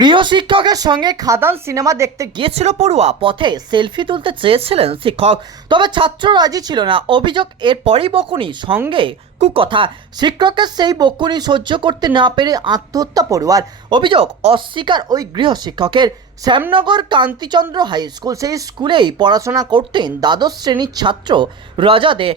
গৃহশিক্ষকের সঙ্গে খাদান সিনেমা দেখতে গিয়েছিল পড়ুয়া, পথে সেলফি তুলতে চেয়েছিলেন শিক্ষক, তবে ছাত্র রাজি ছিল না। অভিযোগ এরপরই বকুনি, সঙ্গে কুকথা শিক্ষকের সেই বকুনি সহ্য করতে না পেরে আত্মহত্যা পড়ুয়ার অভিযোগ অস্বীকার ওই গৃহশিক্ষকের শ্যামনগর কান্তিচন্দ্র হাই স্কুল, সেই স্কুলেই পড়াশোনা করতেন দ্বাদশ শ্রেণির ছাত্র রাজা দে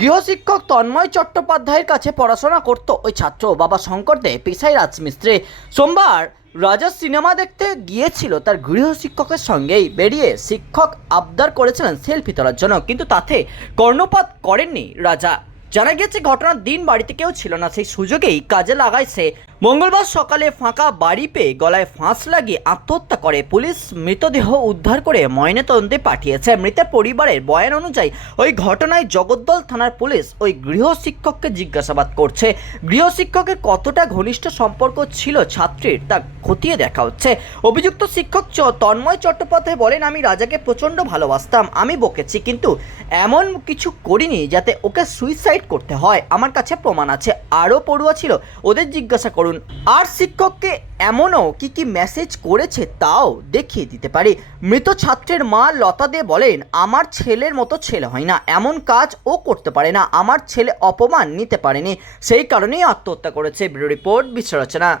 গৃহশিক্ষক তন্ময় চট্টোপাধ্যায়ের কাছে পড়াশোনা করত ওই ছাত্র বাবা শঙ্কর দে রাজমিস্ত্রি। সোমবার রাজা সিনেমা দেখতে গিয়েছিল তার গৃহশিক্ষকের সঙ্গেই। বেরিয়ে শিক্ষক আবদার করেছিলেন সেলফি তোলার জন্য, কিন্তু তাতে কর্ণপাত করেননি রাজা। জানা গিয়েছে, ঘটনার দিন বাড়িতে কেউ ছিল না। সেই সুযোগেই কাজে লাগায় সে মঙ্গলবার সকালে ফাঁকা বাড়ি পেয়ে গলায় ফাঁস লাগিয়ে আত্মহত্যা করে পুলিশ। মৃতদেহ উদ্ধার করে ময়নাতদন্তে পাঠিয়েছে। মৃতের পরিবারের বয়ান অনুযায়ী, ওই ঘটনায় জগদ্দল থানার পুলিশ ওই গৃহশিক্ষককে জিজ্ঞাসাবাদ করছে। গৃহশিক্ষকের কতটা ঘনিষ্ঠ সম্পর্ক ছিল ছাত্রীর তা খতিয়ে দেখা হচ্ছে। অভিযুক্ত শিক্ষক চ- তন্ময় চট্টোপাধ্যায় বলেন, আমি রাজাকে প্রচণ্ড ভালোবাসতাম, আমি বকেছি, কিন্তু এমন কিছু করিনি যাতে ওকে সুইসাইড করতে হয়। আমার কাছে প্রমাণ আছে, আরও পড়ুয়া ছিল, ওদের জিজ্ঞাসা করুন। আর শিক্ষককে এমনও কি কি মেসেজ করেছে তাও দেখিয়ে দিতে পারি। মৃত ছাত্রের মা লতা দে বলেন, আমার ছেলের মতো ছেলে হয় না। এমন কাজ ও করতে পারে না। আমার ছেলে অপমান নিতে পারেনি। সেই কারণেই আত্মহত্যা করেছে। ব্যুরো রিপোর্ট, বিশ্ব রচনা।